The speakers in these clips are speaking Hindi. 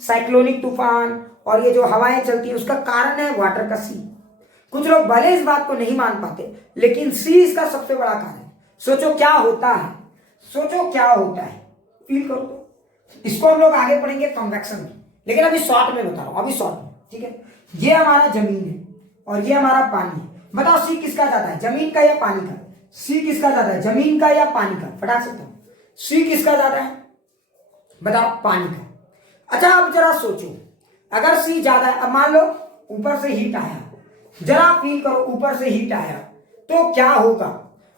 साइक्लोनिक तूफान और ये जो हवाएं चलती है उसका कारण है वाटर का सी। कुछ लोग भले इस बात को नहीं मान पाते, लेकिन सी इसका सबसे बड़ा कारण है। सोचो क्या होता है, सोचो क्या होता है, फील करो तो। इसको हम लोग आगे पढ़ेंगे कन्वेक्शन में, लेकिन अभी शॉर्ट में बता रहा हूं, अभी शॉर्ट में, ठीक है। ये हमारा जमीन है और ये हमारा पानी है। बताओ सी किसका ज्यादा है, जमीन का या पानी का? सी किसका ज्यादा है, जमीन का या पानी का? फटाक से बताओ, सी किसका ज्यादा है? बताओ, पानी का। अच्छा अब जरा सोचो, अगर सी ज्यादा है, अब मान लो ऊपर से हीट आया, जरा फील करो, ऊपर से हीट आया तो क्या होगा?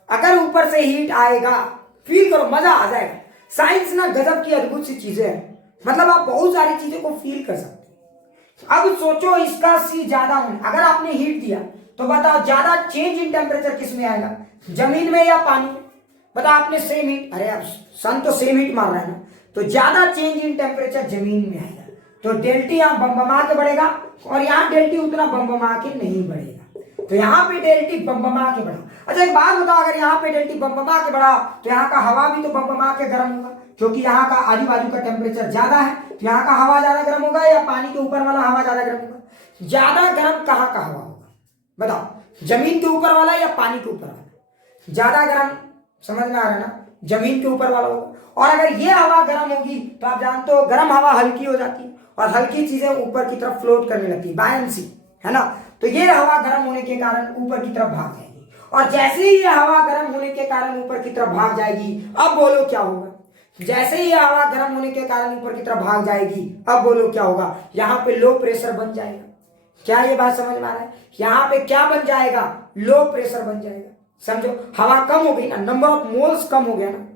अगर ऊपर से हीट आएगा, फील करो, मजा आ जाएगा। साइंस ना गजब की अद्भुत सी चीजें हैं, मतलब आप बहुत सारी चीजों को फील कर सकते हैं। अब सोचो इसका सी ज्यादा होने, अगर आपने हीट दिया तो बताओ ज्यादा चेंज इन टेम्परेचर किस में आएगा, जमीन में या पानी में? बताओ, आपने सेम हीट, अरे अब सन तो सेम हीट मार रहा है ना, तो ज्यादा चेंज इन टेम्परेचर जमीन में आएगा, तो डेल्टी यहाँ बमबमा के बढ़ेगा और यहाँ डेल्टी उतना बमबमा के नहीं बढ़ेगा, तो यहाँ पे डेल्टी बमबमा के बढ़ा। अच्छा एक बात बताओ, अगर यहाँ पे डेल्टी बमबमा के बढ़ा तो यहाँ का हवा भी तो बमबमा के गर्म होगा, क्योंकि यहाँ का आजू बाजू का टेम्परेचर ज्यादा है, तो यहाँ का हवा ज्यादा गर्म होगा या पानी के ऊपर वाला हवा ज्यादा गर्म होगा? ज्यादा गर्म कहाँ का हवा होगा बताओ, जमीन के ऊपर वाला या पानी के ऊपर वाला? ज्यादा गर्म, समझ में आ रहा है ना, जमीन के ऊपर वाला होगा। और अगर ये हवा गर्म होगी तो आप जानते हो गर्म हवा हल्की हो जाती है और हल्की चीजें ऊपर की तरफ फ्लोट करने लगती है, बायंसी, है ना। तो ये हवा गर्म होने के कारण ऊपर की तरफ भाग जाएगी, और जैसे ही ये हवा गर्म होने के कारण ऊपर की तरफ भाग जाएगी, अब बोलो क्या होगा? जैसे ही ये हवा गर्म होने के कारण ऊपर की तरफ भाग जाएगी, अब बोलो क्या होगा? यहाँ पे लो प्रेशर बन जाएगा। क्या ये बात समझ में आ रहा है? यहाँ पे क्या बन जाएगा? लो प्रेशर बन जाएगा। समझो, हवा कम हो गई ना, नंबर ऑफ मोल्स कम हो गया ना।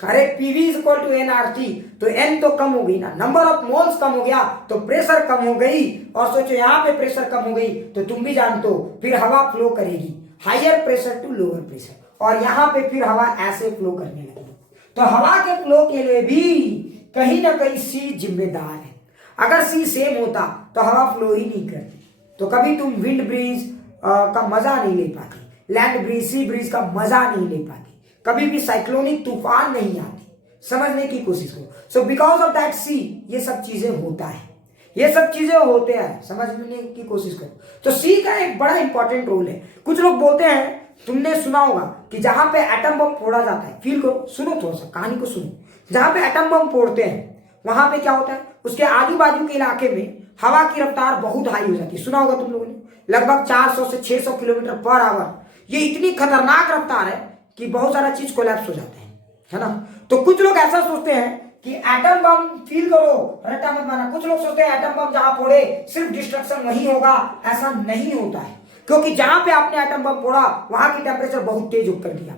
अरे PV is equal to NRT, तो एन तो कम हो गई ना, नंबर ऑफ मोल्स कम हो गया तो प्रेशर कम हो गई। और सोचो यहाँ पे प्रेशर कम हो गई तो तुम भी जानते हो फिर हवा फ्लो करेगी higher pressure to lower pressure, और यहाँ पे फिर हवा ऐसे फ्लो करने लगेगी। तो हवा के फ्लो के लिए भी कहीं ना कहीं सी जिम्मेदार है। अगर सी सेम होता तो हवा फ्लो ही नहीं करती, तो कभी तुम विंड ब्रीज का मजा नहीं ले पाती, लैंड ब्रीज, सी ब्रीज का मजा नहीं ले पाती, कभी भी साइक्लोनिक तूफान नहीं आती। समझने की कोशिश करो। सो बिकॉज ऑफ दैट सी ये सब चीजें होता है, ये सब चीजें होते हैं, समझने की कोशिश करो। तो सी का एक बड़ा इंपॉर्टेंट रोल है। कुछ लोग बोलते हैं, तुमने सुना होगा कि जहां पे एटम बम फोड़ा जाता है, फील करो, सुनो थोड़ा सा कहानी को सुनो। जहां पे एटम बम फोड़ते हैं वहां पे क्या होता है, उसके आजू बाजू के इलाके में हवा की रफ्तार बहुत हाई हो जाती है। सुना होगा तुम लोगों ने, लगभग 400 से 600 किलोमीटर पर आवर। ये इतनी खतरनाक रफ्तार है कि बहुत सारा चीज कोलैप्स हो जाते हैं, है ना। तो कुछ लोग ऐसा सोचते हैं कि एटम बम, फील करो, रट्टा मत मारना, कुछ लोग सोचते हैं एटम बम जहां फोड़े सिर्फ डिस्ट्रक्शन वही होगा। ऐसा नहीं होता है, क्योंकि जहां पे आपने एटम बम फोड़ा वहां की टेम्परेचर बहुत तेज कर दिया।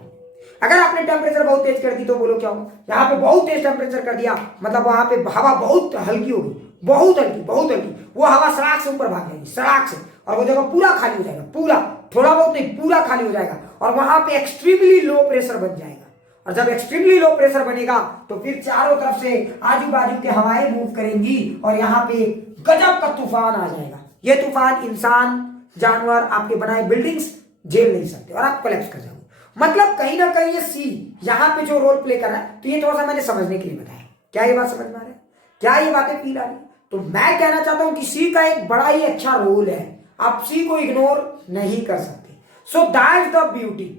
अगर आपने टेम्परेचर बहुत तेज कर दी तो बोलो क्या होगा? यहाँ पे बहुत तेज टेम्परेचर कर दिया, मतलब वहां पे हवा बहुत हल्की होगी, बहुत हल्की, बहुत हल्की। वो हवा सड़क से ऊपर भाग जाएगी, सड़क से, और वो जगह पूरा खाली हो जाएगा, पूरा, थोड़ा बहुत नहीं, पूरा खाली हो जाएगा। और वहां पे एक्सट्रीमली लो प्रेशर बन जाएगा। और जब एक्सट्रीमली लो प्रेशर बनेगा तो फिर चारों तरफ से आजू बाजू के हवाएं मूव करेंगी और यहाँ पे गजब का तूफान आ जाएगा। ये तूफान इंसान, जानवर, आपके बनाए बिल्डिंग्स झेल नहीं सकते और आप कोलैप्स कर जाओगे। मतलब कहीं ना कहीं ये सी यहाँ पे जो रोल प्ले कर रहा है, तो ये थोड़ा सा मैंने समझने के लिए बताया। क्या ये बात समझ में आ रहा है? क्या ये बातें फील आ रही है? तो मैं कहना चाहता हूं कि सी का एक बड़ा ही अच्छा रोल है, आप सी को इग्नोर नहीं कर सकते। सो दैट्स द ब्यूटी,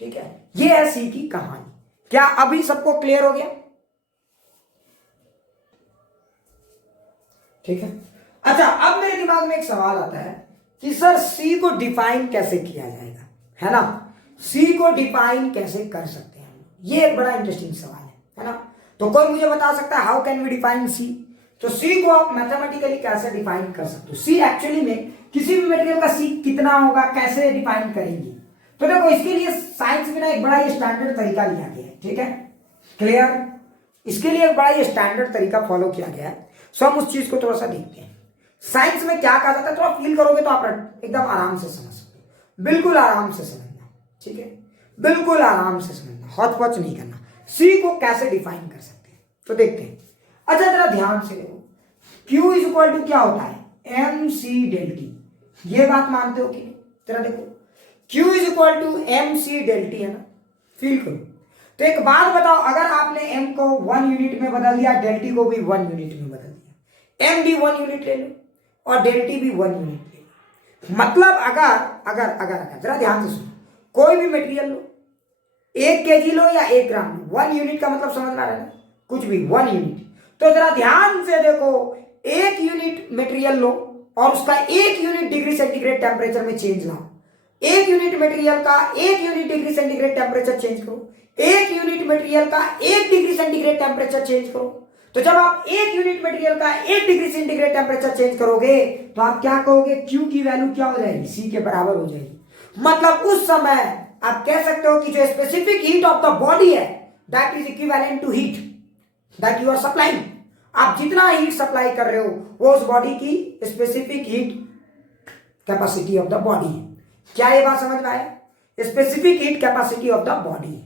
ठीक है। ये है सी की कहानी। क्या अभी सबको क्लियर हो गया? ठीक है। अच्छा अब मेरे दिमाग में एक सवाल आता है कि सर सी को डिफाइन कैसे किया जाएगा, है ना। सी को डिफाइन कैसे कर सकते हैं हम? ये एक बड़ा इंटरेस्टिंग सवाल है ना। तो कोई मुझे बता सकता है हाउ कैन वी डिफाइन सी? तो सी को आप मैथमेटिकली कैसे डिफाइन कर सकते हो? सी एक्चुअली में किसी भी मटेरियल का सी कितना होगा, कैसे डिफाइन करेंगे? तो देखो इसके लिए साइंस में ना एक बड़ा ही स्टैंडर्ड तरीका लिया गया है, ठीक है, क्लियर। इसके लिए एक बड़ा ही स्टैंडर्ड तरीका फॉलो किया गया है। सो हम उस चीज को थोड़ा सा देखते हैं। साइंस में क्या कहा जाता है, थोड़ा फील करोगे तो आप एकदम आराम से समझ सकते हो। बिल्कुल आराम से समझना, ठीक है, बिल्कुल आराम से समझना, हौच-पौच नहीं करना। सी को कैसे डिफाइन कर सकते हैं तो देखते हैं। अच्छा जरा ध्यान से देखो, Q इज इक्वल टू क्या होता है, MC डेल टी। ये बात मानते हो कि नहीं? जरा देखो, Q is equal to MC del T, है ना, फील करो। तो एक बात बताओ, अगर आपने M को 1 यूनिट में बदल दिया, डेल टी को भी 1 यूनिट में बदल दिया, एम डी 1 यूनिट ले लो और डेल टी भी 1 यूनिट ले लो। मतलब अगर अगर अगर अगर जरा ध्यान से सुनो, कोई भी मटेरियल लो, 1 केजी लो या 1 ग्राम लो, 1 यूनिट का मतलब समझ में आ रहा है ना, कुछ भी 1 यूनिट। तो जरा ध्यान से देखो, 1 यूनिट मटेरियल लो और उसका 1 यूनिट डिग्री सेंटीग्रेड टेम्परेचर में चेंज लाओ। 1 यूनिट मटेरियल का 1 unit degree centigrade temperature change करो, 1 यूनिट मटेरियल का 1 डिग्री सेंटीग्रेड टेम्परेचर चेंज करो। तो जब आप 1 यूनिट मटेरियल का 1 डिग्री सेंटीग्रेड टेम्परेचर चेंज करोगे तो आप क्या कहोगे, Q की वैल्यू क्या हो जाएगी, C के बराबर हो जाएगी। मतलब उस समय आप कह सकते हो कि जो specific heat of the body है that is equivalent to heat that you are supplying. आप जितना हीट सप्लाई कर रहे हो वो उस बॉडी की specific heat capacity of the body है। क्या ये बात समझ में आए, specific heat capacity of the body.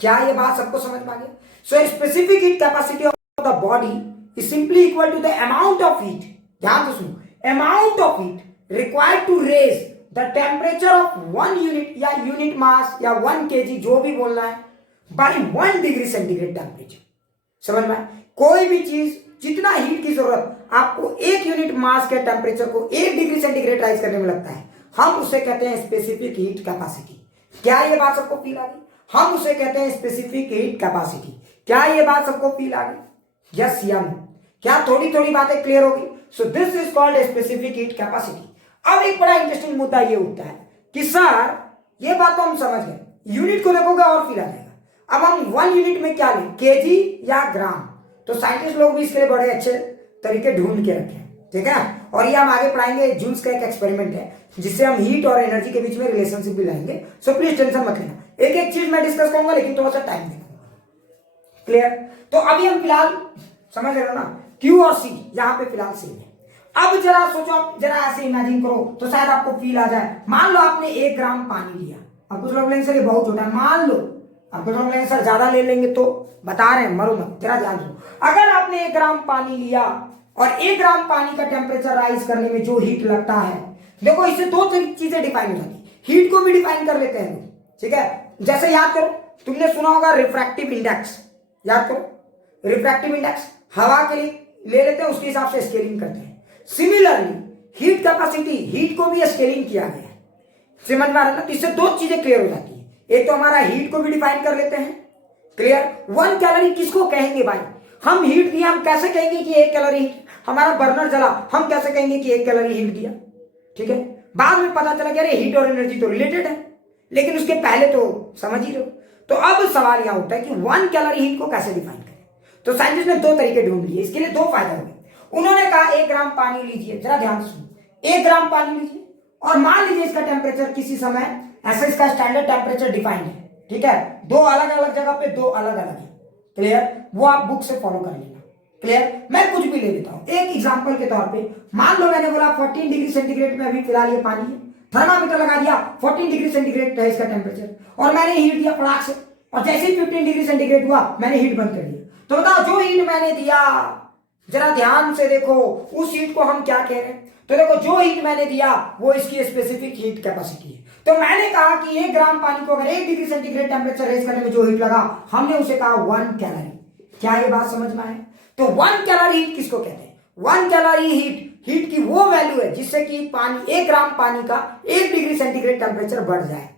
क्या ये बात सबको समझ में आ गई? So specific heat capacity of the body is simply equal to the amount of heat, ध्यान से सुनो, amount of heat required to raise the temperature of 1 unit या यूनिट मास या 1 केजी जो भी बोलना है बाय 1 डिग्री सेंटीग्रेड टेम्परेचर। समझ में? कोई भी चीज जितना हीट की जरूरत आपको 1 यूनिट मास के टेम्परेचर को 1 डिग्री सेंटीग्रेड राइज करने में लगता है, हम उसे कहते हैं स्पेसिफिक हीट कैपेसिटी। क्या ये बात सबको फील आ गई? हम उसे कहते हैं स्पेसिफिक हीट कैपेसिटी। क्या ये बात सबको फील आ गई? यस या नो? क्या थोड़ी थोड़ी बातें क्लियर होगी? सो this is called specific heat capacity. अब एक बड़ा इंटरेस्टिंग मुद्दा ये उठता है कि सर ये बात तो हम समझ गए, यूनिट को देखोगे और फील आ जाएगा। अब हम 1 यूनिट में क्या लें, केजी या ग्राम? तो साइंटिस्ट लोग भी इसके लिए बड़े अच्छे तरीके ढूंढ के रखे हैं, ठीक है। और ये हम आगे पढ़ाएंगे, जूल्स का एक एक्सपेरिमेंट है जिससे हम हीट और एनर्जी के बीच में रिलेशनशिप भी लाएंगे। सो प्लीज टेंशन मत लेना, एक एक चीज मैं डिस्कस करूंगा लेकिन थोड़ा सा टाइम देना। क्लियर? तो अभी हम फिलहाल समझ रहे हो ना, क्यू और सी यहाँ पे फिलहाल सेम है। अब जरा सोचो, जरा ऐसे इमेजिन करो तो शायद आपको फील आ जाए। मान लो आपने 1 ग्राम पानी लिया, अब कुछ लोग लेंगे सर ये बहुत छोटा है, मान लो अब कुछ लोग लेंगे सर ज्यादा ले लेंगे, तो बता रहे हैं मरो मत, जरा ध्यान दो। अगर आपने 1 ग्राम पानी लिया और 1 ग्राम पानी का टेम्परेचर राइज करने में जो हीट लगता है, देखो इससे 2 चीजें डिफाइन हो जाती है, हीट को भी डिफाइन कर लेते हैं, ठीक है। जैसे याद करो, तुमने सुना होगा रिफ्रैक्टिव इंडेक्स, याद करो रिफ्रैक्टिव इंडेक्स हवा के लिए ले लेते हैं, उसके हिसाब से स्केलिंग करते हैं। सिमिलरली हीट कैपेसिटी, हीट को भी स्केलिंग किया गया है, समझ में आ रहा है ना। तो इससे 2 चीजें क्लियर हो जाती है, एक तो हमारा हीट को भी डिफाइन कर लेते हैं, क्लियर। 1 कैलोरी किसको कहेंगे भाई, हम हीट दिया, हम कैसे कहेंगे कि 1 कैलोरी हीट, हमारा बर्नर जला, हम कैसे कहेंगे कि 1 कैलोरी हीट दिया, ठीक है। बाद में पता चला कि अरे हीट और एनर्जी तो रिलेटेड है, लेकिन उसके पहले तो समझ ही रहे हो। तो अब सवाल यहां उठता है कि 1 कैलोरी हीट को कैसे डिफाइन करें। तो साइंटिस्ट ने 2 तरीके ढूंढ लिए, इसके लिए 2 फायदा हुए। उन्होंने कहा 1 ग्राम पानी लीजिए, जरा ध्यान से सुनो, 1 ग्राम पानी लीजिए और मान लीजिए इसका टेम्परेचर किसी समय ऐसा, इसका स्टैंडर्ड टेम्परेचर डिफाइंड है, ठीक है, 2 अलग अलग जगह पे 2 अलग अलग है, क्लियर। वो आप बुक से फॉलो कर लेना, क्लियर। मैं कुछ भी ले लेता हूं, एक एग्जांपल के तौर पे मान लो मैंने बोला 14 डिग्री सेंटीग्रेड में अभी फिलहाल ये पानी है, थर्मामीटर लगा दिया, 14 डिग्री सेंटीग्रेड है इसका टेम्परेचर, और मैंने हीट दिया फटाक से, और जैसे ही 15 डिग्री सेंटीग्रेड हुआ मैंने हीट बंद कर दिया। तो बताओ जो हीट मैंने दिया, जरा ध्यान से देखो, उस हीट को हम क्या कह रहे हैं। तो देखो जो हीट मैंने दिया वो इसकी स्पेसिफिक हीट कैपेसिटी है। तो मैंने कहा कि 1 ग्राम पानी को अगर 1 डिग्री सेंटीग्रेड टेम्परेचर रेज करने में जो हीट लगा, हमने उसे कहा 1 कैलोरी। क्या ये बात समझ में आए? तो 1 कैलोरी हीट किसको कहते हैं? 1 कैलोरी हीट की वो वैल्यू है जिससे कि पानी, 1 ग्राम पानी का 1 डिग्री सेंटीग्रेड टेम्परेचर बढ़ जाए,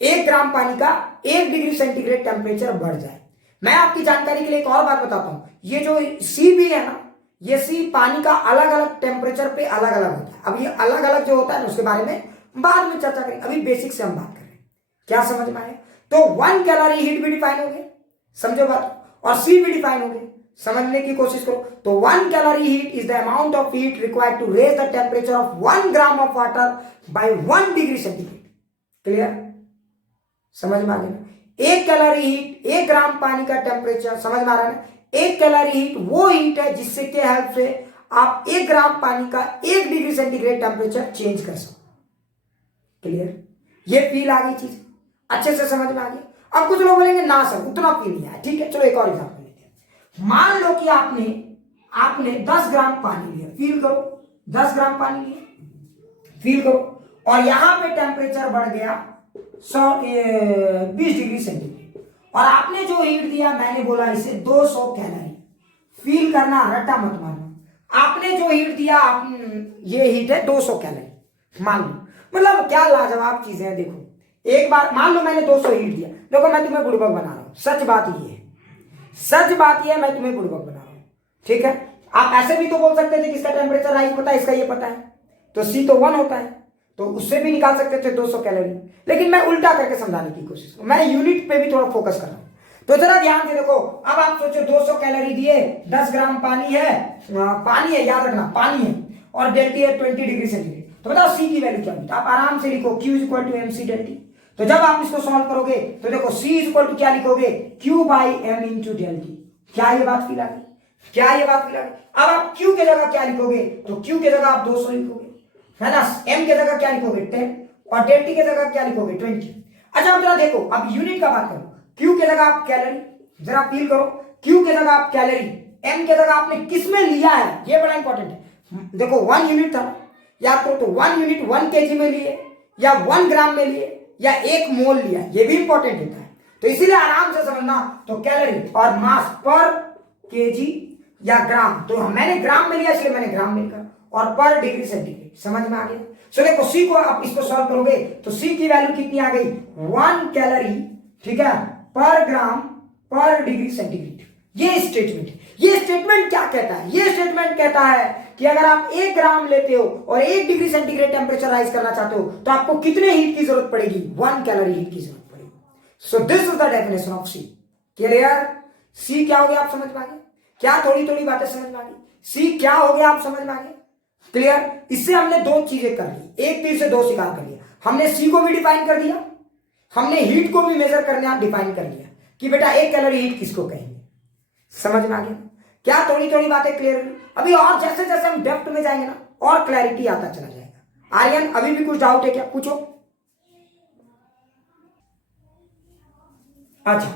1 ग्राम पानी का 1 डिग्री सेंटीग्रेड टेम्परेचर बढ़ जाए। मैं आपकी जानकारी के लिए एक और बात बताता हूं, ये जो सी भी है ना, ये सी पानी का अलग अलग टेम्परेचर पे अलग अलग होता है। अब ये अलग अलग जो होता है ना, उसके बारे में बाद में चर्चा करेंगे, अभी बेसिक से हम बात कर रहे हैं। क्या समझ में आया? तो 1 कैलोरी हीट भी डिफाइन हो गई, समझो बात, और सी भी डिफाइन हो गई, समझने की कोशिश करो। तो 1 calorie heat is the amount of heat required to raise the temperature of 1 gram of water by 1 degree centigrade. Clear? समझ में आ गया? 1 कैलोरी हीट, 1 ग्राम पानी का टेम्परेचर, समझ में आ रहा है? 1 कैलोरी हीट वो हीट है जिससे के हेल्प से आप 1 ग्राम पानी का 1 डिग्री सेंटीग्रेड टेम्परेचर चेंज कर सको। क्लियर? ये फील आ गई, चीज अच्छे से समझ में आ गई। अब कुछ लोग बोलेंगे ना सर उतना फील नहीं आया, ठीक है, चलो एक और एग्जांपल लेते हैं। मान लो कि आपने 10 ग्राम पानी लिया, फील करो, 10 ग्राम पानी लिया, फील करो, और यहां पे टेम्परेचर बढ़ गया 20 डिग्री सेंटीग्रेड, और आपने जो हीट दिया मैंने बोला इसे 200 कैलोरी। फील करना, रट्टा मत मारना। आपने जो हीट दिया ये हीट है 200 कैलोरी मान लो। मतलब क्या लाजवाब चीजें हैं। देखो एक बार मान लो मैंने 200 हीट दिया, देखो मैं तुम्हें बुड़बक बना रहा हूं, सच बात ये है, सच बात ये है, मैं तुम्हें बुड़बक बना रहा हूं, ठीक है। आप ऐसे भी तो बोल सकते थे कि इसका टेम्परेचर राइज पता है, इसका ये पता है, तो C तो 1 होता है, तो उससे भी निकाल सकते थे 200 कैलोरी। लेकिन मैं उल्टा करके समझाने की कोशिश करूं, मैं यूनिट पे भी थोड़ा फोकस कर रहा हूं। तो जरा ध्यान से देखो, अब आप सोचो 200 कैलोरी दिए, 10 ग्राम पानी है, पानी है, याद रखना पानी है, और डेल्टी है 20 डिग्री सेंटीग्रेड। तो बताओ C की वैल्यू क्या होगी? तो आप आराम से लिखो Q इक्वल टू MC डेल्टी। तो जब आप इसको सॉल्व करोगे तो देखो C इक्वल टू क्या लिखोगे? Q by M into delta t. क्या ये बात फील आ गई? क्या ये बात फील आ गई? अब आप Q के जगह क्या लिखोगे? तो Q के जगह आप 200 लिखोगे, है ना। M के जगह क्या लिखोगे? 10, और डेल्टी के जगह क्या लिखोगे? 20। अच्छा अब जरा देखो, अब यूनिट का बात करो, Q के जगह आप कैलोरी, जरा फील करो, Q के जगह आप कैलोरी, M के जगह आपने किस में लिया है, ये बड़ा इंपॉर्टेंट है। देखो 1 यूनिट था, याद करो, तो 1 यूनिट 1 केजी में लिए, या 1 ग्राम में लिए, या 1 मोल लिया, ये भी इंपॉर्टेंट होता है। तो इसीलिए आराम से समझना, तो कैलोरी और मास पर केजी या ग्राम, तो मैंने ग्राम में लिया इसलिए मैंने ग्राम में लिखा, और पर डिग्री सेंटीग्रेड, समझ में आ गया। सो देखो C को आप इसको सॉल्व करोगे तो C की वैल्यू कितनी आ गई? 1 कैलोरी, ठीक है, पर ग्राम पर डिग्री सेंटीग्रेड। ये स्टेटमेंट क्या कहता है? ये स्टेटमेंट कहता है कि अगर आप 1 ग्राम लेते हो और 1 डिग्री सेंटीग्रेड टेम्परेचर राइज करना चाहते हो तो आपको कितने हीट की जरूरत पड़ेगी? 1 कैलोरी हीट की जरूरत पड़ेगी। सो this is the definition of C। Clear? C क्या हो गया आप समझ में आ गए? क्या थोड़ी थोड़ी बातें समझ में आ गई? C क्या हो गया आप समझ में आ गए? क्लियर? इससे हमने 2 चीजें कर ली, एक तीर से 2 शिकार कर लिया। हमने C को भी डिफाइन कर दिया, हमने हीट को भी मेजर करना डिफाइन कर लिया कि बेटा 1 कैलोरी हीट किसको कहेंगे। समझ में आ गया? क्या थोड़ी थोड़ी बातें क्लियर हुई? अभी और जैसे जैसे हम डेप्थ में जाएंगे ना, और क्लैरिटी आता चला जाएगा। आर्यन अभी भी कुछ डाउट है क्या? पूछो। अच्छा,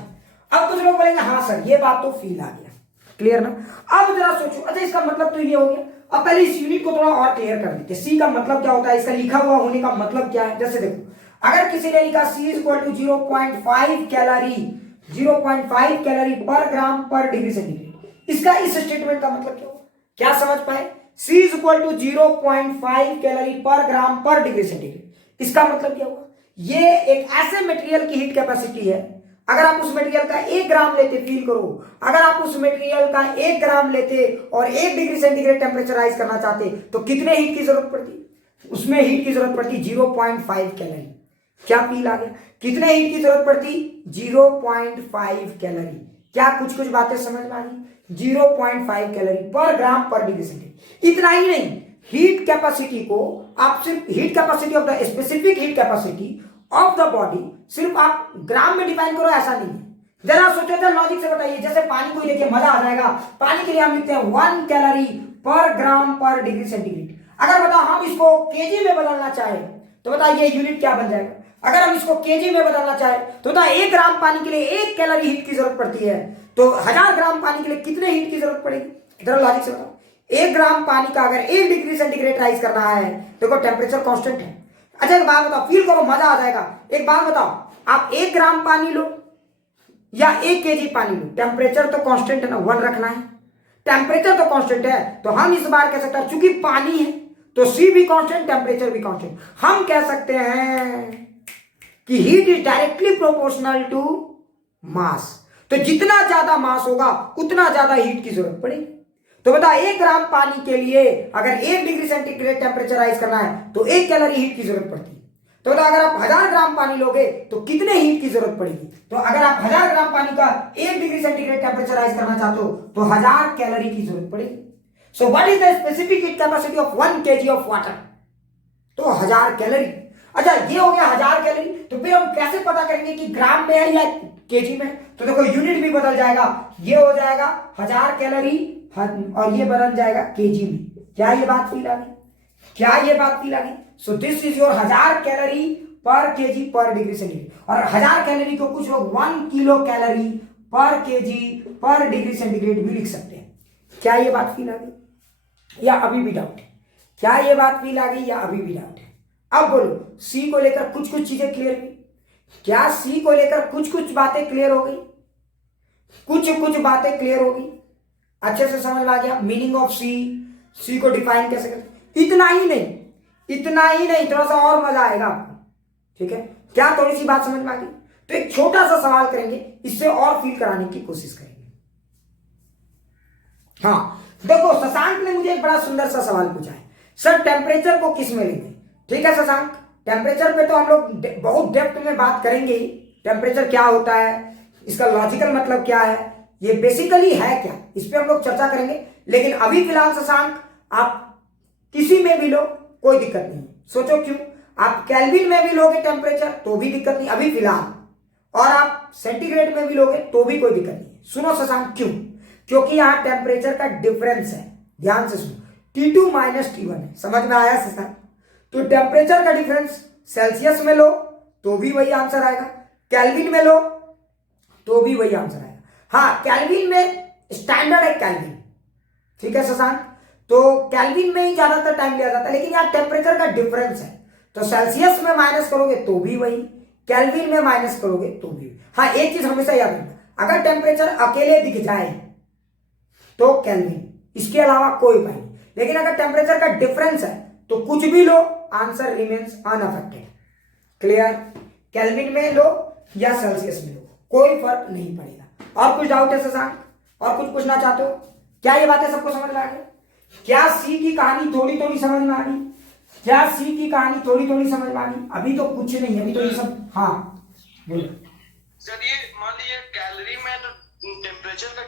अब कुछ लोग बोलेंगे हाँ सर ये बात तो फील आ गया, क्लियर ना। अब जरा सोचो, अच्छा इसका मतलब तो ये हो गया। अब पहले इस यूनिट को थोड़ा और क्लियर कर देते। C का मतलब क्या होता है, इसका लिखा हुआ होने का मतलब क्या है। जैसे देखो, अगर किसी ने लिखा C equal to 0.5 calorie, 0.5 calorie per gram पर डिग्री सेंटीग्रेड, इसका इस स्टेटमेंट का मतलब क्या होगा? क्या समझ पाए? C equal to 0.5 calorie per gram पर डिग्री सेंटीग्रेड, इसका मतलब क्या होगा? ये एक ऐसे मटेरियल की हीट कैपेसिटी है, अगर आप उस मटेरियल का 1 ग्राम लेते, फील करो, अगर आप उस मटेरियल का 1 ग्राम लेते और 1 डिग्री सेंटीग्रेड टेम्परेचर राइज करना चाहते तो कितने हीट की जरूरत पड़ती? उसमें हीट की जरूरत पड़ती 0.5 कैलोरी। क्या फील आ गया? कितने हीट की जरूरत पड़ती? 0.5 कैलोरी। क्या कुछ कुछ बातें समझ में आ गई? 0.5 कैलोरी पर ग्राम पर डिग्री सेंटीग्रेड। इतना ही नहीं, हीट कैपेसिटी को आप सिर्फ heat capacity of the specific heat capacity of the body सिर्फ आप ग्राम में डिफाइन करो, ऐसा नहीं है। जरा सोचो, जरा लॉजिक से बताइए। जैसे पानी को देखिए, मजा आ जाएगा। पानी के लिए हम लिखते हैं 1 कैलोरी पर ग्राम पर डिग्री सेंटीग्रेड। अगर बताओ हम इसको केजी में बदलना चाहे तो बताइए यूनिट क्या बन जाएगा? अगर हम इसको केजी में बदलना चाहे तो बताओ 1 ग्राम पानी के लिए 1 कैलोरी हीट की जरूरत पड़ती है, तो 1000 ग्राम पानी के लिए कितने हीट की जरूरत पड़ेगी? जरा लॉजिक से बताओ। 1 ग्राम पानी का अगर 1 डिग्री सेंटीग्रेड राइज करना है, देखो टेम्परेचर कांस्टेंट है। अच्छा एक बात बताओ, फील करो, मजा आ जाएगा। एक बात बताओ, आप 1 ग्राम पानी लो या 1 केजी पानी लो, टेम्परेचर तो कांस्टेंट है ना, 1 रखना है। टेम्परेचर तो कांस्टेंट है, तो हम इस बार कह सकते हैं चूंकि पानी है तो C भी कांस्टेंट, टेम्परेचर भी कांस्टेंट। हम कह सकते हैं कि heat is directly proportional to mass. तो जितना ज्यादा मास होगा उतना ज्यादा हीट की जरूरत पड़ेगी। तो बता 1 ग्राम पानी के लिए अगर 1 डिग्री सेंटीग्रेड टेम्परेचर राइज करना है तो 1 कैलोरी हीट की जरूरत पड़ती है। तो बता अगर आप 1000 ग्राम पानी लोगे तो कितने हीट की जरूरत पड़ेगी? तो अगर आप 1000 ग्राम पानी का 1 डिग्री सेंटीग्रेड टेम्परेचर राइज करना चाहते हो तो 1000 कैलोरी की जरूरत पड़ेगी। So what is the specific heat capacity of 1 kg of water? तो 1000 कैलोरी। अच्छा ये हो गया 1000 कैलोरी। तो फिर हम कैसे पता करेंगे कि ग्राम में है या केजी में? तो देखो यूनिट भी बदल जाएगा, ये हो जाएगा 1000 कैलोरी और ये बदल जाएगा केजी में। क्या ये बात फील आ गई? क्या ये बात फील आ गई? सो दिस इज योर 1000 कैलोरी पर केजी पर डिग्री सेंटीग्रेड। और 1000 कैलोरी को कुछ लोग 1 किलो कैलोरी पर केजी पर डिग्री सेंटीग्रेड भी लिख सकते हैं। क्या ये बात फील आ गई या अभी भी डाउट है? क्या ये बात फील आ गई या अभी भी डाउट है? अब बोलो, सी को लेकर कुछ कुछ चीजें क्लियर हुई? क्या सी को लेकर कुछ कुछ बातें क्लियर हो गई? कुछ कुछ बातें क्लियर हो गई? अच्छे से समझ में आ गया मीनिंग ऑफ सी? सी को डिफाइन कैसे करते? इतना ही नहीं, थोड़ा सा और मजा आएगा आपको। ठीक है, क्या थोड़ी सी बात समझ में आ गई? तो एक छोटा सा सवाल करेंगे, इससे और फील कराने की कोशिश करेंगे। हाँ देखो, शशांक ने मुझे एक बड़ा सुंदर सा सवाल पूछा है, सर टेम्परेचर को किस में लेंगे? ठीक है शशांक, टेम्परेचर पे तो हम लोग बहुत डेप्थ में बात करेंगे ही। टेम्परेचर क्या होता है, इसका लॉजिकल मतलब क्या है, ये बेसिकली है क्या, इस पे हम लोग चर्चा करेंगे। लेकिन अभी फिलहाल शशांक आप किसी में भी लो कोई दिक्कत नहीं। सोचो क्यों, आप केल्विन में भी लोगे टेम्परेचर तो भी दिक्कत नहीं अभी फिलहाल, और आप सेंटीग्रेड में भी लोगे तो भी कोई दिक्कत नहीं। सुनो शशांक क्यों, क्योंकि यहां टेम्परेचर का डिफरेंस है, ध्यान से सुनो, T2 माइनस T1 है। समझ में आया शशांक? तो टेम्परेचर का डिफरेंस सेल्सियस में लो तो भी वही आंसर आएगा, केल्विन में लो तो भी वही आंसर आएगा। हाँ, केल्विन में स्टैंडर्ड है केल्विन, ठीक है शशांक, तो केल्विन में ही ज्यादातर टाइम लिया जाता है, लेकिन यहाँ टेम्परेचर का डिफरेंस है, तो सेल्सियस में माइनस करोगे तो भी वही, केल्विन में माइनस करोगे तो भी। हाँ, एक चीज हमेशा याद रखना, अगर टेम्परेचर अकेले दिख जाए तो केल्विन, इसके अलावा कोई उपाय नहीं। लेकिन अगर टेम्परेचर का डिफरेंस है तो कुछ भी लो, answer remains unaffected. Clear? Kelvin में लो या सेल्सियस में लो, कोई फर्क नहीं पड़ेगा। और कुछ डाउट है शशांक, और कुछ पूछना चाहते हो? क्या ये बातें सबको समझ में आ गई? क्या सी की कहानी थोड़ी थोड़ी समझ में आ गई? क्या सी की कहानी थोड़ी थोड़ी समझ में आ गई? अभी तो कुछ नहीं, अभी तो ये सब। हाँ बोलो सर, ये मान लीजिए कैलोरी में तो टेम्परेचर का,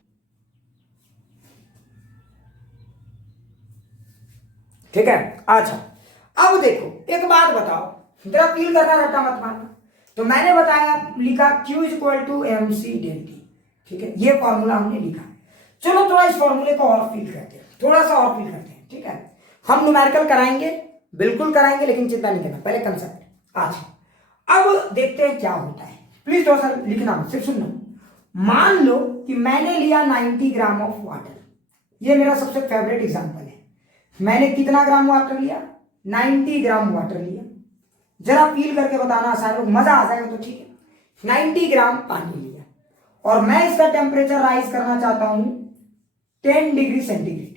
ठीक है। अच्छा अब देखो, एक बात बताओ, जरा फील करना, रट्टा मत मारना। तो मैंने बताया, लिखा Q equal to MC del T, ठीक है, ये फॉर्मूला हमने लिखा। चलो थोड़ा इस फॉर्मूले को और फील करते हैं, थोड़ा सा और फील करते हैं, ठीक है। हम न्यूमेरिकल कराएंगे, बिल्कुल कराएंगे, लेकिन चिंता नहीं करना, पहले कंसेप्ट। अच्छा अब देखते हैं क्या होता है, प्लीज थोड़ा सा लिखना, सिर्फ सुनना। मान लो कि मैंने लिया 90 ग्राम ऑफ वाटर, ये मेरा सबसे फेवरेट एग्जांपल है। मैंने कितना ग्राम वाटर लिया? 90 ग्राम वाटर लिया। जरा फील करके बताना, आसान, मजा आ जाएगा तो ठीक है। 90 ग्राम पानी लिया और मैं इसका टेम्परेचर राइज करना चाहता हूं 10 डिग्री सेंटीग्रेड।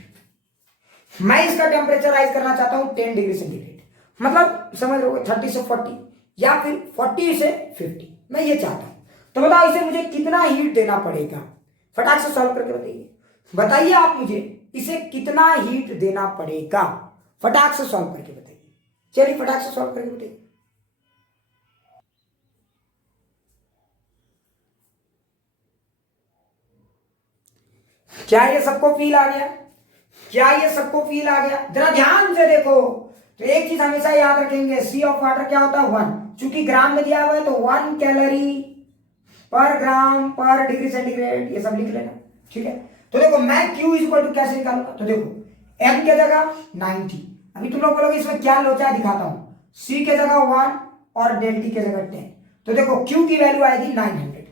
मैं इसका टेम्परेचर राइज करना चाहता हूं 10 डिग्री सेंटीग्रेड, मतलब समझ रहे हो, 30 से 40 या फिर 40 से 50, मैं ये चाहता हूं। तो बताओ इसे मुझे कितना हीट देना पड़ेगा? फटाक से सॉल्व करके बताइए, बताइए आप मुझे इसे कितना हीट देना पड़ेगा? फटाक से सॉल्व करके बताइए, चलिए फटाक से सॉल्व करके बताइए। क्या ये सबको फील आ गया? क्या ये सबको फील आ गया? जरा ध्यान से देखो, तो एक चीज हमेशा याद रखेंगे, सी ऑफ वाटर क्या होता है? 1। चूंकि ग्राम में दिया हुआ है तो 1 कैलोरी पर ग्राम पर डिग्री सेंटीग्रेड, ये सब लिख लेना, ठीक है। तो देखो मैं Q इक्वल टू कैसे निकालूंगा? तो देखो M के जगह 90, अभी तुम लोग बोलोगे इसमें क्या लोचा है, दिखाता हूं। C के जगह 1 और डेल T के जगह 10, तो देखो Q की वैल्यू आएगी 900।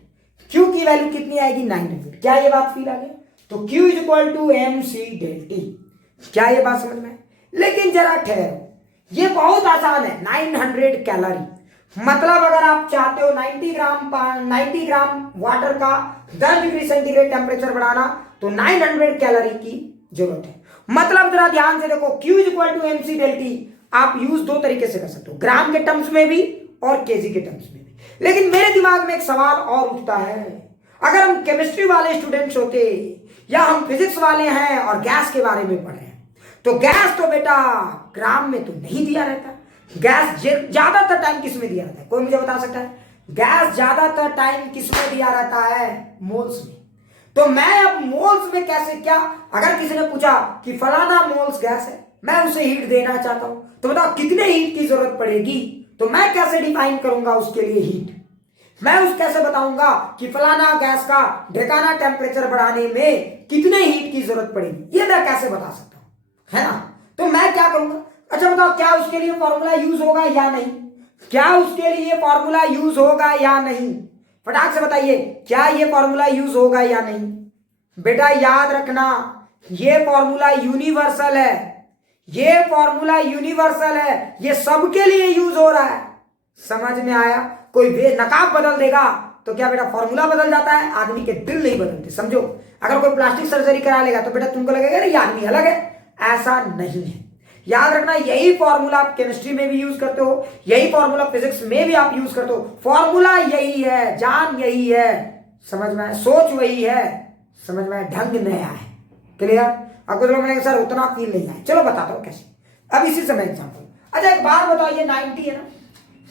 Q की वैल्यू कितनी आएगी? 900। क्या ये बात फील आ गई? तो Q equal to MC del T, क्या ये बात समझ में? लेकिन जरा ठहरो, ये बहुत आसान है। 900 कैलोरी, मतलब अगर आप चाहते हो 90 ग्राम वाटर का 10 डिग्री सेंटीग्रेड टेम्परेचर बढ़ाना तो 900 कैलोरी की जरूरत है। मतलब जरा ध्यान से देखो, Q equal to MC del T आप यूज दो तरीके से कर सकते हो, ग्राम के टर्म्स में भी और केजी के टर्म्स में भी। लेकिन मेरे दिमाग में एक सवाल और उठता है, अगर हम केमिस्ट्री वाले स्टूडेंट्स होते या हम फिजिक्स वाले हैं और गैस के बारे में पढ़ रहे हैं, तो गैस तो बेटा ग्राम में तो नहीं दिया रहता। गैस ज्यादातर टाइम किस में दिया रहता है? कोई मुझे बता सकता है? गैस ज्यादातर टाइम किस में दिया रहता है? मोल्स में। तो मैं अब मोल्स में कैसे, क्या अगर किसी ने पूछा कि फलाना मोल्स गैस है, मैं उसे हीट देना चाहता हूं, तो बताओ कितने हीट की जरूरत पड़ेगी? तो मैं कैसे डिफाइन करूंगा उसके लिए हीट? मैं उस कैसे बताऊंगा कि फलाना गैस का ढेकाना टेम्परेचर बढ़ाने में कितने हीट की जरूरत पड़ेगी? ये मैं कैसे बता सकता हूं, है ना? तो मैं क्या करूंगा? अच्छा बताओ, क्या उसके लिए फॉर्मूला यूज होगा या नहीं? क्या उसके लिए फॉर्मूला यूज होगा या नहीं? फटाक से बताइए, क्या ये फॉर्मूला यूज होगा या नहीं? बेटा याद रखना, ये फॉर्मूला यूनिवर्सल है, ये फॉर्मूला यूनिवर्सल है, ये सबके लिए यूज हो रहा है। समझ में आया? कोई वे नकाब बदल देगा तो क्या बेटा फॉर्मूला बदल जाता है? आदमी के दिल नहीं बदलते, समझो। अगर कोई प्लास्टिक सर्जरी करा लेगा तो बेटा तुमको लगेगा ना ये आदमी अलग है, ऐसा नहीं है। याद रखना, यही फॉर्मूला आप केमिस्ट्री में भी यूज करते हो, यही फॉर्मूला फिजिक्स में भी आप यूज करते हो। फॉर्मूला यही है, जान यही है, समझ में आए, सोच वही है, समझ में आए, ढंग नया है। क्लियर? अब कुछ लोग मैंने सर उतना फील नहीं आया, चलो बताता हूँ कैसे। अब इसी समय एग्जाम्पल, अच्छा एक बात बताओ, ये 90 है ना,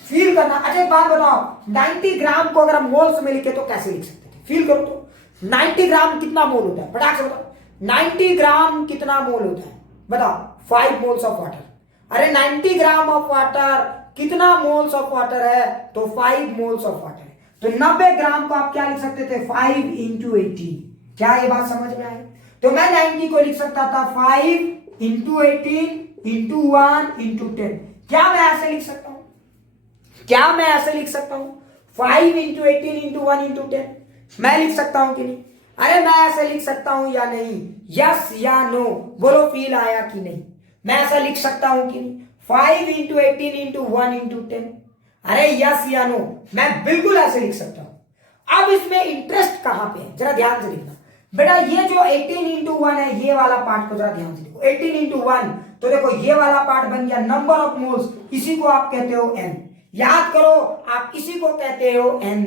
फील करना। अच्छा एक बात बताओ, 90 ग्राम को अगर हम मोल्स में लिखे तो कैसे लिख सकते थे? फील करो तो, 90 ग्राम कितना मोल होता है? फटाक से बताओ, 90 ग्राम कितना मोल होता है? बताओ। 5 मोल्स ऑफ वाटर। अरे 90 ग्राम ऑफ वाटर कितना मोल्स ऑफ वाटर है? तो 5 मोल्स ऑफ वाटर है। तो 90 ग्राम को आप क्या लिख सकते थे? 5 इंटू 18। क्या ये बात समझ में आई? तो मैं 90 को लिख सकता था 5 इंटू 18 इंटू 1 इंटू 10। क्या मैं ऐसे लिख सकता हूं? क्या मैं ऐसे लिख सकता हूं? 5 इंटू 18 इंटू 1 इंटू 10 मैं लिख सकता हूं कि नहीं? अरे मैं ऐसे लिख सकता हूं या नहीं? यस या नो बोलो, फील आया कि नहीं? मैं ऐसा लिख सकता हूं कि नहीं? 5 इंटू 18 इंटू 1 इंटू 10। अरे यस या नो? मैं बिल्कुल ऐसे लिख सकता हूं। अब इसमें इंटरेस्ट कहां पे है, जरा ध्यान से लिखना बेटा। ये जो 18 इंटू 1 है, ये वाला पार्ट को जरा ध्यान से लिखो। 18 इंटू 1, तो देखो ये वाला पार्ट बन गया नंबर ऑफ मोल्स, इसी को आप कहते हो n। याद करो, आप इसी को कहते हो n।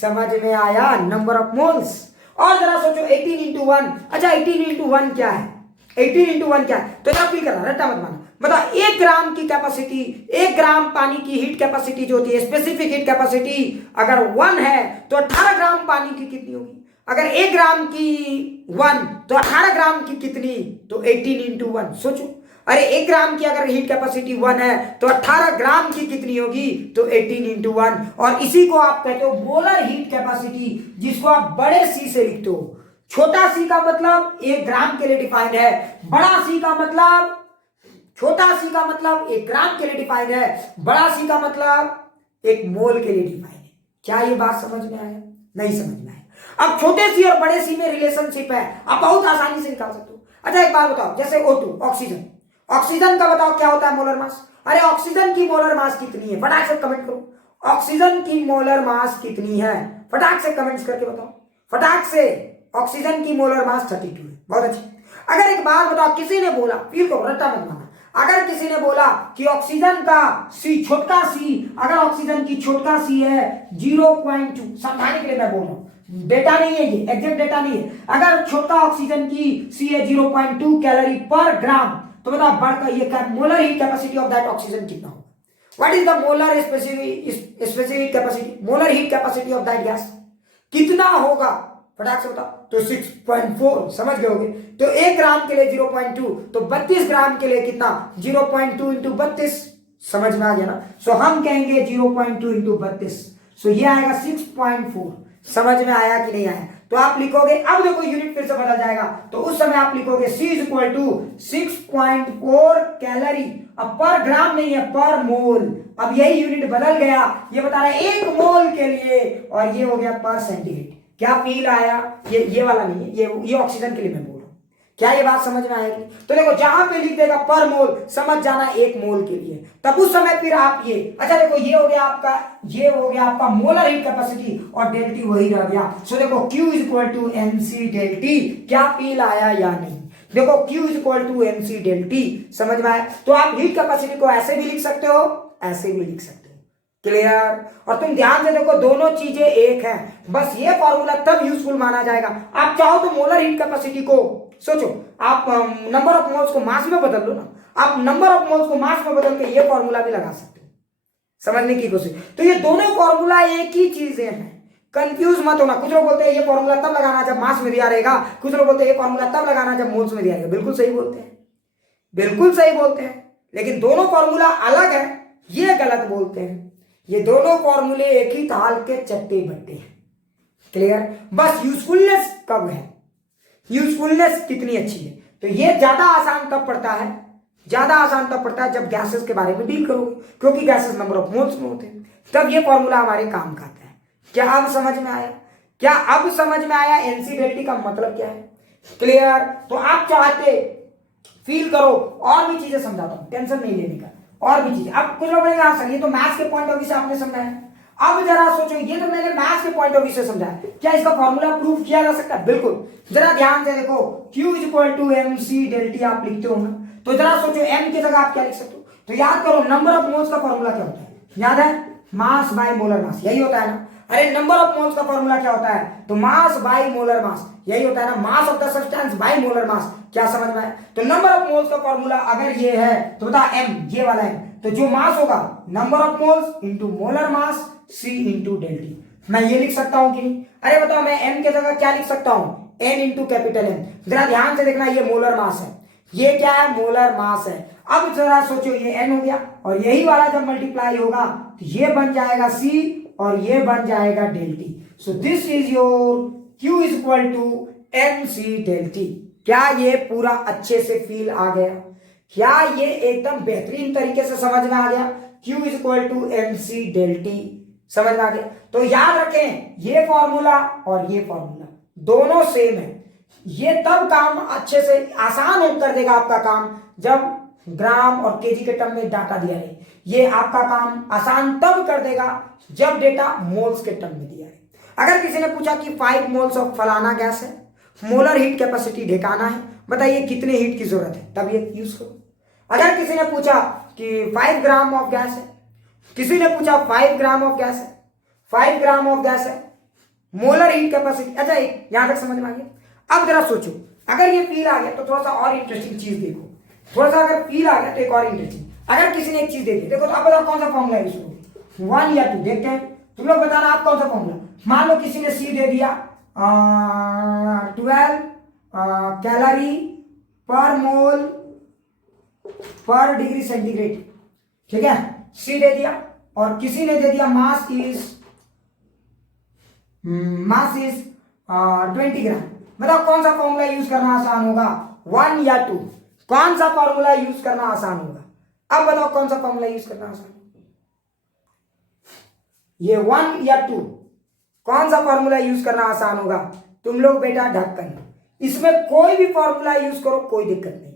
समझ में आया? Number of moles. और जरा सोचो 18 इंटू 1, अच्छा 18 इंटू 1 क्या है? 18 इंटू 1 क्या है? तो जरा फील करना, रट्टा मत मारना। बताओ, 1 ग्राम की कैपेसिटी, 1 ग्राम पानी की हीट कैपेसिटी जो होती है, स्पेसिफिक हीट कैपेसिटी अगर 1 है तो 18 ग्राम पानी की कितनी होगी? अगर 1 ग्राम की 1 तो 18 ग्राम की कितनी? तो 18 इंटू 1। सोचो, अरे 1 ग्राम की अगर हीट कैपेसिटी 1 है तो 18 ग्राम की कितनी होगी? तो 18 इंटू 1। और इसी को आप कहते हो मोलर हीट कैपेसिटी, जिसको आप बड़े सी से लिखते हो। छोटा सी का मतलब 1 ग्राम के लिए डिफाइंड है, बड़ा सी का मतलब, छोटा सी का मतलब 1 ग्राम के लिए डिफाइंड है, बड़ा सी का मतलब 1 मोल के लिए डिफाइंड है। क्या ये बात समझ में आया? नहीं समझ में आया? अब छोटे सी और बड़े सी में रिलेशनशिप है, आप बहुत आसानी से निकाल सकते हो। अच्छा एक बात बताओ, जैसे O2 ऑक्सीजन, ऑक्सीजन का बताओ क्या होता है मोलर मास? अरे ऑक्सीजन की मोलर मास कितनी है? फटाक से कमेंट करो, ऑक्सीजन की मोलर मास कितनी है? फटाक से कमेंट्स करके बताओ, फटाक से। ऑक्सीजन की मोलर मास 32 है। बहुत अच्छी। अगर एक बात बताओ, किसी ने बोला, फील करो, रट्टा मत मारना, अगर किसी ने बोला कि ऑक्सीजन का सी, छोटका सी, अगर ऑक्सीजन की छोटका सी है 0.2, समझाने के लिए मैं बोल रहा हूं, डेटा नहीं है, ये एग्जैक्ट डेटा नहीं है। अगर छोटा ऑक्सीजन की सी है 0.2 कैलोरी पर ग्राम, तो बताओ बढ़कर ये molar heat capacity of that oxygen कितना होगा? What is the molar specific capacity, molar heat capacity of that gas कितना होगा? फटाक से बताओ। तो 6.4, समझ गए होगे। तो 1 ग्राम के लिए 0.2, तो 32 ग्राम के लिए कितना? 0.2 इंटू 32, समझ में आ गया ना? सो हम कहेंगे 0.2 इंटू 32, सो ये आएगा 6.4। समझ में आया कि नहीं आया? तो आप लिखोगे, अब देखो यूनिट फिर से बदल जाएगा, तो उस समय आप लिखोगे C is equal to 6.4 calorie. अब पर ग्राम नहीं है, पर मोल। अब यही यूनिट बदल गया, ये बता रहा है 1 मोल के लिए, और ये हो गया पर सेंटीग्रेड। क्या फील आया? ये वाला नहीं है, ये ऑक्सीजन के लिए मैं बोल रहा हूं। क्या ये बात समझ में आएगी? तो देखो जहां पे लिख देगा पर मोल, समझ जाना 1 मोल के लिए। तब उस समय फिर आप ये, अच्छा देखो ये हो गया आपका, ये हो गया आपका मोलर हीट कैपेसिटी, और डेल्टी वही रह गया। सो देखो Q is equal to MC डेल्टी। क्या फील आया या नहीं? देखो Q is equal to MC del T, समझ में आया? तो आप हीट कैपेसिटी को ऐसे भी लिख सकते हो, ऐसे भी लिख सकते हो। क्लियर? और तुम ध्यान से देखो, दोनों चीजें एक हैं, बस ये फॉर्मूला तब यूजफुल माना जाएगा। आप चाहो तो मोलर हीट कैपेसिटी को सोचो, आप नंबर ऑफ मोल्स को मास में बदल लो ना, आप नंबर ऑफ मोल्स को मास में बदल के ये फॉर्मूला भी लगा सकते हो। समझने की कोशिश। तो ये दोनों फॉर्मूला एक ही चीजें हैं, कंफ्यूज मत होना। कुछ लोग बोलते हैं ये फॉर्मूला तब लगाना जब मास में दिया रहेगा, कुछ लोग बोलते हैं ये फॉर्मूला तब लगाना जब मोल्स में दिया रहेगा। बिल्कुल सही बोलते हैं, बिल्कुल सही बोलते हैं, लेकिन दोनों फॉर्मूला अलग है, ये गलत बोलते हैं। ये दोनों फॉर्मूले एक ही ताल के चट्टे बट्टे हैं। क्लियर? बस यूजफुलनेस कब है, यूजफुलनेस कितनी अच्छी है। तो ये ज्यादा आसान तब पड़ता है, ज्यादा आसान तब पड़ता है जब गैसेस के बारे में डील करोगे, क्योंकि गैसेस नंबर ऑफ मोल्स में होते हैं, तब ये फॉर्मूला हमारे काम का आता है। क्या अब समझ में आया? क्या अब समझ में आया एनसी डेल्टी का मतलब क्या है? क्लियर? तो आप चाहते, फील करो, और भी चीजें समझाता हूं, टेंशन नहीं लेने का, और भी चीजें। अब कुछ लोग बोलेंगे हाँ सर ये तो मैथ्स के पॉइंट ऑफ व्यू से आपने समझाया। अब जरा सोचो, ये तो मैंने मैथ्स के पॉइंट ऑफ व्यू से समझाया, क्या इसका फॉर्मूला प्रूफ किया जा सकता है? बिल्कुल। जरा ध्यान से देखो, Q is equal to MC del T आप लिखते हो ना, तो जरा सोचो m की जगह आप क्या लिख सकते हो। तो याद करो नंबर ऑफ मोल्स का फॉर्मूला क्या होता है, याद है, मास बाय मोलर मास, यही होता है ना। अरे नंबर ऑफ मोल्स का फॉर्मूला क्या होता है, तो मास बाय मोलर मास, यही होता है ना, mass of the substance by molar mass. क्या समझ में आया। तो नंबर ऑफ मोल्स का फॉर्मूला अगर ये है तो बता m, ये वाला है, तो जो मास होगा number of moles into molar mass c into delta t. मैं ये लिख सकता हूं कि नहीं। अरे बताओ मैं m के जगह क्या लिख सकता हूं, n इंटू कैपिटल M। जरा ध्यान से देखना, ये मोलर मास है, ये क्या है, मोलर मास है। अब जरा सोचो ये n हो गया और यही वाला जब मल्टीप्लाई होगा तो ये बन जाएगा c और ये बन जाएगा delta t. So this is your q is equal to mc डेल्टी। क्या ये पूरा अच्छे से फील आ गया, क्या ये एकदम बेहतरीन तरीके से समझ में आ गया, q is equal to mc del T, समझ में आ गया। तो याद रखें ये फॉर्मूला और ये फॉर्मूला दोनों सेम है। ये तब काम अच्छे से आसान कर देगा आपका काम जब ग्राम और केजी के टर्म में डाटा दिया रहे। ये आपका काम आसान तब कर देगा जब डेटा मोल्स के टर्म में दिया है। अगर किसी ने पूछा कि 5 मोल्स ऑफ फलाना गैस है, मोलर हीट कैपेसिटी ढेकाना है, बताइए कितने हीट की जरूरत है, तब ये यूज करो। अगर किसी ने पूछा कि 5 ग्राम ऑफ गैस है, किसी ने पूछा 5 ग्राम ऑफ गैस है, 5 ग्राम ऑफ गैस है, मोलर हीट कैपेसिटी, अच्छा यहां तक समझ में आ गया। अब जरा सोचो अगर ये फील आ गया तो थोड़ा सा और इंटरेस्टिंग चीज देखो, थोड़ा सा अगर फील आ गया तो एक और इंटरेस्टिंग। अगर किसी ने एक चीज देखी, देखो तो अब बताओ कौन सा फॉर्मूला है इसको, 1 या 2, देखते हैं तुम लोग बताना आप कौन सा फॉर्मूला। मान लो किसी ने सी दे दिया 12 कैलोरी पर मोल पर डिग्री सेंटीग्रेड, ठीक है, सी दे दिया। और किसी ने दे दिया मास इज 20 ग्राम। बताओ कौन सा फॉर्मूला यूज करना आसान होगा, 1 या 2, कौन सा फॉर्मूला यूज करना आसान होगा। अब बताओ कौन सा फॉर्मूला यूज करना आसान होगा, ये 1 या 2, कौन सा फॉर्मूला यूज करना आसान होगा। तुम लोग बेटा ढक्कन, इसमें कोई भी फॉर्मूला यूज करो कोई दिक्कत नहीं,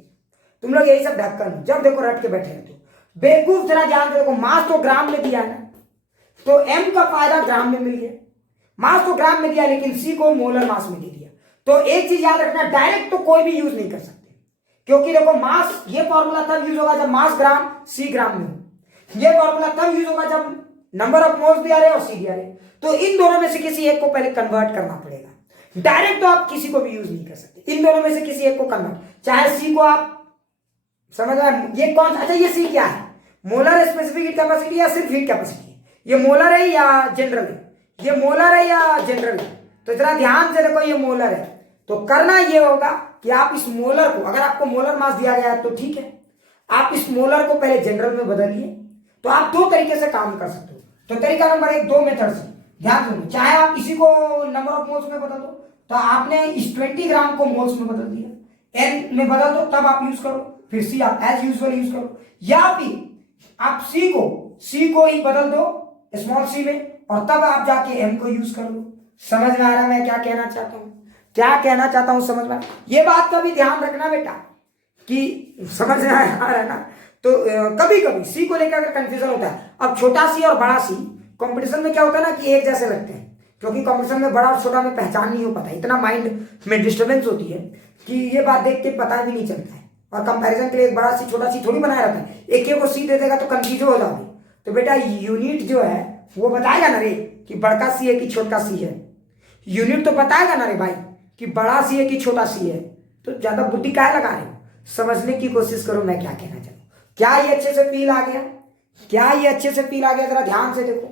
तुम लोग यही सब ढक्कन जब देखो रट के बैठे रहते हो। बेवकूफ जरा ध्यान से देखो, मास तो ग्राम में दिया है ना, तो m का फायदा ग्राम में मिल गया, मास तो ग्राम में दिया लेकिन c को मोलर मास में दे दिया। तो एक चीज याद रखना, डायरेक्ट तो कोई भी यूज नहीं कर सकते, क्योंकि देखो मास, ये फॉर्मूला तब यूज होगा जब मास ग्राम c ग्राम में हो, ये फॉर्मूला तब यूज होगा जब नंबर ऑफ मोल्स दिया रहे और c दिया रहे। तो इन दोनों में से किसी एक को पहले कन्वर्ट करना पड़ेगा, डायरेक्ट तो आप किसी को भी यूज नहीं कर सकते, इन दोनों में से किसी एक को कन्वर्ट, चाहे c को आप समझ में, ये कौन, अच्छा ये c क्या है, मोलर स्पेसिफिक हीट कैपेसिटी या सिर्फ हीट कैपेसिटी, ये मोलर है या जनरल है, ये मोलर है या जनरल है। तो जरा ध्यान से देखो ये मोलर है, तो करना ये होगा कि आप इस मोलर को, अगर आपको मोलर मास दिया गया है तो ठीक है, आप इस मोलर को पहले जनरल में बदलिए। तो आप दो तरीके से काम कर सकते हो। तो तरीका नंबर 1, 2 मेथड से ध्यान दो, चाहे आप इसी को नंबर ऑफ मोल्स में बदल दो, तो आपने इस 20 ग्राम को मोल्स में बदल दिया, n में बदल दो तब आप यूज करो, फिर c आप एज यूजुअल यूज करो, या फिर आप c को ही बदल दो स्मॉल c में और तब आप जाके m को यूज कर लो। समझ में आ रहा है मैं क्या कहना चाहता हूं, क्या कहना चाहता हूं, समझ में। ये बात का भी ध्यान रखना बेटा कि समझ में आ रहा है ना। तो कभी कभी c को लेकर अगर कंफ्यूजन होता है, अब छोटा c और बड़ा c कंपटीशन में क्या होता है ना कि एक जैसे लगते हैं, क्योंकि कंपटीशन में बड़ा और छोटा में पहचान नहीं हो पाता, इतना माइंड में डिस्टर्बेंस होती है कि ये बात देख के पता भी नहीं चलता है। और कंपैरिजन के लिए एक बड़ा सी छोटा सी थोड़ी बनाया रहता है, एक को सी दे देगा तो कंफ्यूज हो जाओगे। तो बेटा यूनिट जो है वो बताएगा ना रे कि बड़का सी है कि छोटा सी है, यूनिट तो बताएगा ना रे भाई कि बड़ा सी है कि छोटा सी है। तो ज्यादा बुद्धि काहे लगा रहे हो, समझने की कोशिश करो मैं क्या कहना चाहूँ। क्या ये अच्छे से फील आ गया, क्या ये अच्छे से फील आ गया, जरा ध्यान से देखो।